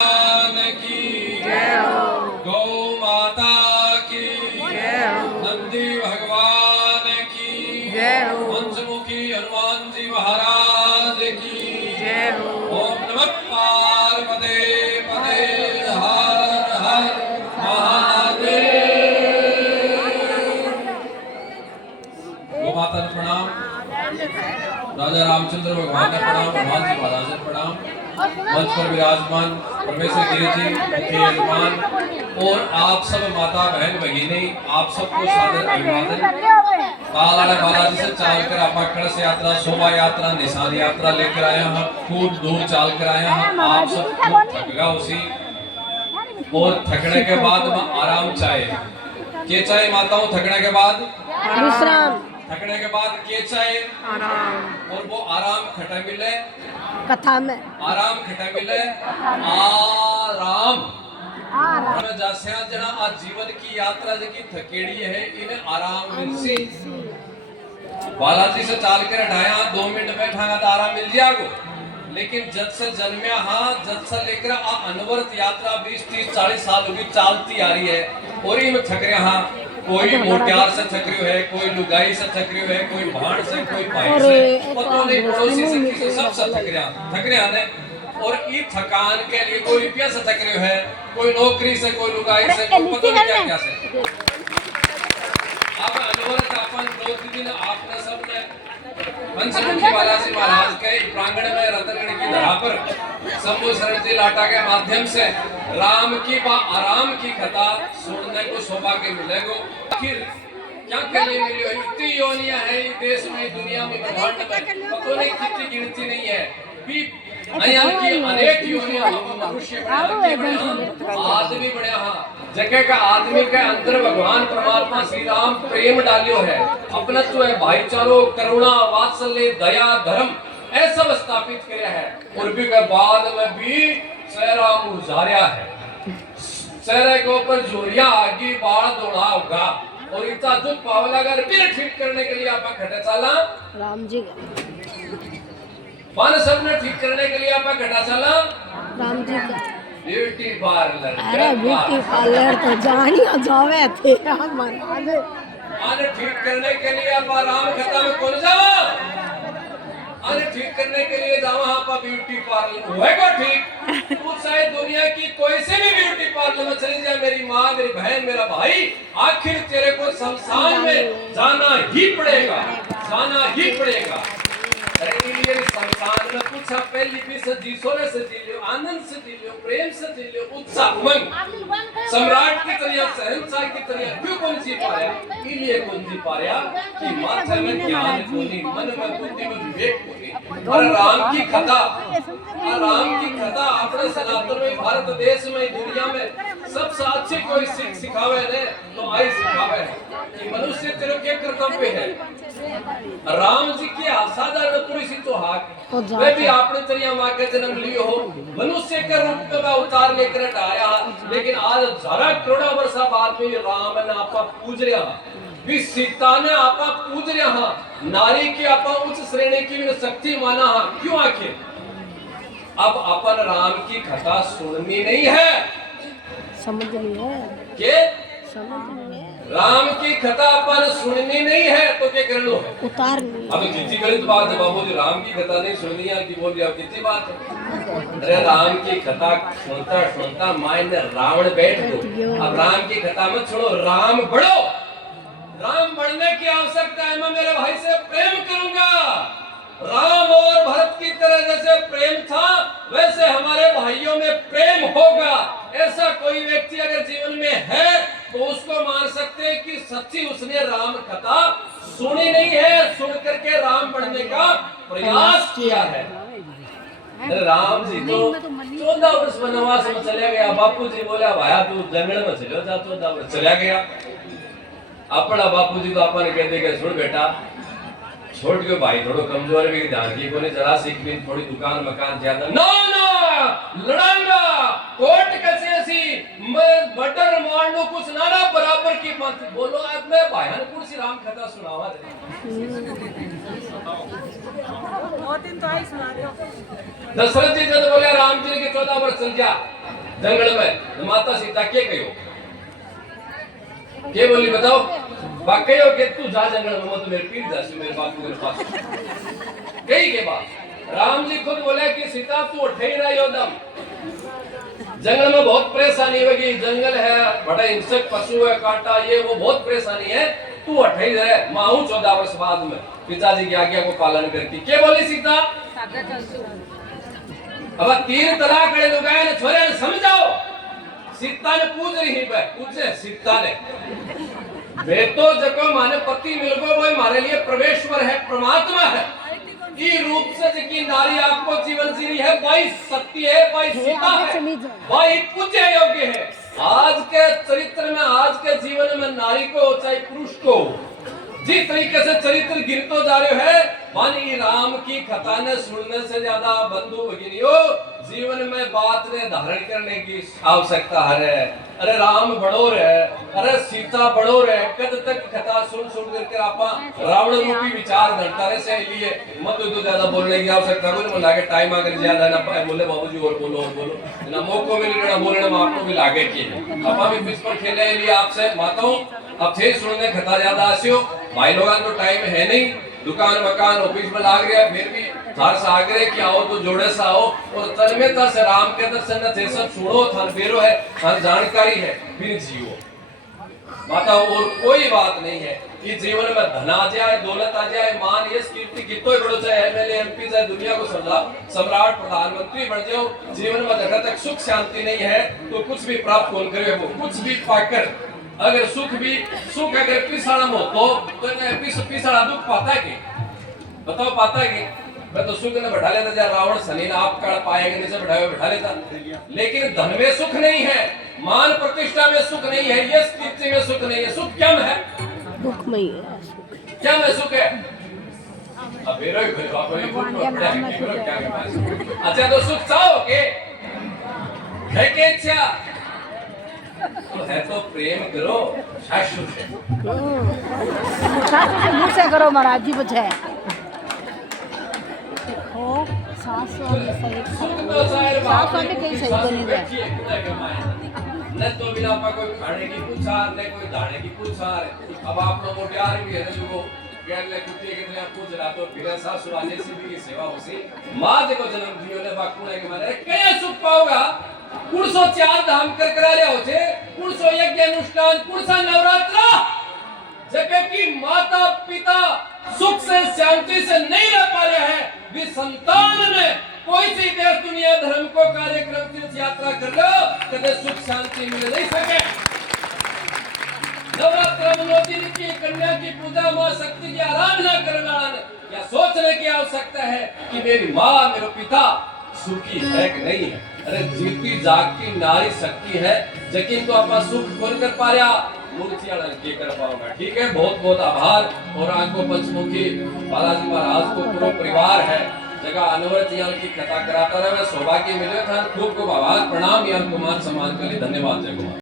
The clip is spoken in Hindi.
की जय हो, गौ माता की जय हो, नंदी भगवान की जय हो, पंचमुखी हनुमान जी महाराज की जय हो। ओम नमः पार्वते पदे हर हर महादेव। गौ माता ने प्रणाम, राजा रामचंद्र भगवान ने प्रणाम, हनुमान जी महाराज ने प्रणाम, मंच पर विराजमान प्रोफेसर गिरी जी, मुख्य यजमान और आप सब माता बहन भगिनी, आप सबको सादर अभिवादन। कालाड़ा बालाजी से चाल कर आप कलश यात्रा, शोभा यात्रा, निशान यात्रा लेकर आए हैं, खूब दूर चाल कर आए हैं। आप सबको थकगा उसी और थकने के बाद में आराम चाहिए। के चाहिए माताओं? थकने के बाद विश्राम, थकने के बाद के चाहिए? आराम। और वो आराम खटा मिले कथा में, आराम खटा मिले आराम। जैसे जना आज जीवन की यात्रा जकी थकेड़ी है, इन्हें आराम मिलसी। बालाजी से चाल कर हटाया 2 मिनट बैठागा तो आराम मिल जाएगा, लेकिन जब से जन्मया हाँ जब से लेकर अनवरत यात्रा 20-30-40 साल होगी चालती आ रही है और इनमें थक रहा हाँ। कोई मोटियार से थक रही है, कोई लुगाई से थक रही है, कोई भाड़ से, कोई भाई से, पता नहीं पड़ोसी से, किसी सब से थक रहा है। और ये थकान के लिए कोई रुपया से थक रही है, कोई नौकरी से, कोई लुगाई से, कोई पता नहीं क्या क्या से। अब अनवरत अपन 2 दिन आपने सबने पंचमुखी बालाजी महाराज के प्रांगण में रतनगढ़ की धरा पर शंभु शरण जी लाटा के माध्यम से राम की आराम की कथा सुनने को सौभाग्य मिलेगा। आखिर क्या के लिए मिली हो? इतनी योनियां है देश में, दुनिया में, ब्रह्मांड में, पता नहीं कितनी गिनती नहीं है। की अनेक योनियां, मनुष्य आदमी बड़े हाँ जगह का आदमी के अंदर भगवान परमात्मा श्री राम प्रेम डालियो है, अपनत्व है, भाईचारो, करुणा, वात्सल्य, दया, धर्म ऐसा स्थापित किया है। पूर्वी के बाद में भी सहरा मुझारिया है, सहरे के ऊपर जोरिया आगे बाढ़ दौड़ा होगा और इतना दुख पावला अगर भी ठीक करने के लिए आप खटे चाला राम जी पान सबने ठीक करने के लिए आप घटा चला राम जी का ब्यूटी पार्लर। अरे ब्यूटी पार्लर तो जानिया जावे थे महाराज। आने ठीक करने के लिए आप राम कथा में कौन जाओ? आने ठीक करने के लिए जाओ आप ब्यूटी पार्लर होएगा ठीक। तू चाहे दुनिया की कोई से भी ब्यूटी पार्लर में चली जाए, मेरी माँ, मेरी बहन, मेरा भाई, आखिर तेरे को शमशान में जाना ही पड़ेगा, जाना ही पड़ेगा। संसार में पूछा पहली भी सजी सोने से जी लियो, आनंद से जी लियो, प्रेम से जी लियो, उत्साह उमंग सम्राट की तरह, शहंशाह की तरह क्यों कौन जी पाया? इलिए कौन जी पाया कि माथे में ज्ञान कोनी, मन में बुद्धि में विवेक कोनी। और राम की कथा, राम की कथा अपने सनातन में, भारत देश में, दुनिया में सबसे अच्छी कोई सीख सिखावे ने तो आई सिखावे है कि मनुष्य तेरे के कर्तव्य है। राम जी की असाधारण पूरी सी तो हाक वे भी आपने तरिया मां के जन्म लियो हो, मनुष्य के रूप में अवतार लेकर आया, लेकिन आज 1000 करोड़ वर्ष बाद में राम ने आपा पूज रहा, भी सीता ने आपा पूज रहा, नारी की आपा उच्च श्रेणी की शक्ति माना। क्यों? आखिर अब अपन राम की कथा सुननी नहीं है, समझ नहीं है के समझ नहीं है, राम की कथा अपन सुननी नहीं है तो क्या कर लो है? उतार नहीं। अब कितनी गलत बात है बाबू जी, राम की कथा नहीं सुननी है कि बोल दिया, कितनी बात है। अरे राम की कथा सुनता सुनता मायने रावण बैठ दो। अब राम की कथा मत छोड़ो, राम बढ़ो। राम बढ़ने की आवश्यकता है, मैं मेरे भाई से प्रेम करूंगा। राम और भरत की तरह जैसे प्रेम था वैसे हमारे भाइयों में प्रेम होगा। ऐसा कोई व्यक्ति अगर जीवन में है तो उसको मान सकते हैं कि सच्ची उसने राम कथा सुनी नहीं है, सुन करके राम बढ़ने का प्रयास किया है। राम जी तो 14 वर्ष वनवास में चला गया। बापू जी बोला भाया तू जंगल में चलो जा, 14 वर्ष चला गया। अपना बापू जी तो अपन कहते कि सुन बेटा छोड़ के भाई थोड़ा कमजोर भी ध्यान की कोने जरा सीख भी थोड़ी दुकान मकान ज्यादा ना लड़ांगा कोर्ट कचेसी मैं बटर मार लो कुछ नाना बराबर की मत बोलो। आज मैं भाईन कुर्सी राम कथा सुनावा दे दशरथ जी जब बोले राम जी के 14 वर्ष चल जा जंगल में, तो माता सीता के कहो के बोली बताओ वाकई हो के तू जा जंगल में, मत मेरे पीठ जासी मेरे बाप को मेरे पास कही के बाद राम जी खुद बोले कि सीता तू उठे ही रहा योदम, जंगल में बहुत परेशानी होगी, जंगल है बड़ा हिंसक पशु है, कांटा ये वो बहुत परेशानी है, तू उठे ही रहे, मैं आऊं 14 वर्ष बाद में पिताजी की आज्ञा को पालन करती। के बोली सीता अब तीर तलाक करे लोग आए छोरे ने समझाओ, सीता ने पूछ रही है, पूछे सीता ने वे तो जको माने पति मिल गो वो हमारे लिए प्रवेश्वर है, परमात्मा है, की रूप से जकी नारी आपको जीवन जी रही है, वही सत्य है, वही सीता है, वही पूज्य योग्य है। आज के चरित्र में, आज के जीवन में नारी को चाहे पुरुष को जिस तरीके से चरित्र गिरतो जा रहे है, मानी राम की कथा ने सुनने से ज्यादा बंधु भगिनियों जीवन में बात ने धारण करने की आवश्यकता है। अरे राम बड़ो रहे, अरे सीता बड़ो रहे, कद तक कथा सुन सुन करके आपा रावण रूपी विचार धरता से लिए मत तो ज्यादा बोलने की आवश्यकता कोई नहीं लागे, टाइम अगर ज्यादा ना पाए बोले बाबूजी और बोलो ना मौको मिले ना बोलने में आपको भी लागे कि आपा भी बीच पर खेले लिए आपसे माताओं अब थे सुनने कथा ज्यादा आसियो भाई लोगों तो टाइम है नहीं, दुकान मकान ऑफिस में लाग रहा, फिर भी हर सागरे कि आओ तो जोड़े सा आओ और तन्मयता से राम के दर्शन थे सब सुनो थन फेरो है, हर जानकारी है, फिर जियो माता। और कोई बात नहीं है कि जीवन में धन आ जाए, दौलत आ जाए, मान यश कीर्ति कितो बड़ो चाहे एमएलए एमपी चाहे दुनिया को सम्राट प्रधानमंत्री बन जाओ, जीवन में जब तक सुख शांति नहीं है तो कुछ भी प्राप्त कौन करे, वो कुछ भी पाकर अगर सुख अगर पिसाड़ा हो तो पिसाड़ा दुख पाता है कि बताओ पाता है कि मैं तो सुख ने बैठा लेता जा रावण शनि ने आप काल पाएगा नीचे बैठा लेता, लेकिन धन में सुख नहीं है, मान प्रतिष्ठा में सुख नहीं है, यश कीर्ति में सुख नहीं है, सुख क्या है दुख में ही है, क्या में सुख है। अब अच्छा तो सुख चाहोगे है के इच्छा तो है तो प्रेम करो शाश्वत है, शाश्वत मुंह से करो महाराज जी बचे ओ सास में कहीं सही तो नहीं है न तो बिना पा कोई खाने की पूछार न कोई दाने की पूछार। अब आप लोग मोटियार भी है ना जो गैर ले कुत्ते कितने पूछ रहा तो फिर सासु आने से भी सेवा होसी मां देखो जन्म दियो ने बाकुणे के मारे कया सुख पाओगा, कुणसो 4 धाम कर करा रहे होते, कुणसो यज्ञ अनुष्ठान, कुणसा नवरात्रा, जबकि माता पिता सुख से शांति से नहीं रह पा रहे हैं, भी संतान में कोई सी देश दुनिया धर्म को कार्यक्रम तीर्थ यात्रा कर लो कदे सुख शांति मिल नहीं सके। नवरात्र में 9 दिन की कन्या की पूजा मां शक्ति की आराधना करना या सोचने की आवश्यकता है कि मेरी माँ मेरे पिता सुखी है कि नहीं है। अरे जीती जागती नारी शक्ति है, जकिन तो अपना सुख कौन कर पा रहा, मूर्तियां लड़के कर पाऊंगा। ठीक है, बहुत बहुत आभार। और आपको पंचमुखी बालाजी महाराज को पूरा परिवार है जगह अनवरत यहाँ की कथा कराता रहे, सौभाग्य मिले था। खूब खूब आभार, प्रणाम, यहाँ को मान सम्मान के लिए धन्यवाद। जय कुमार।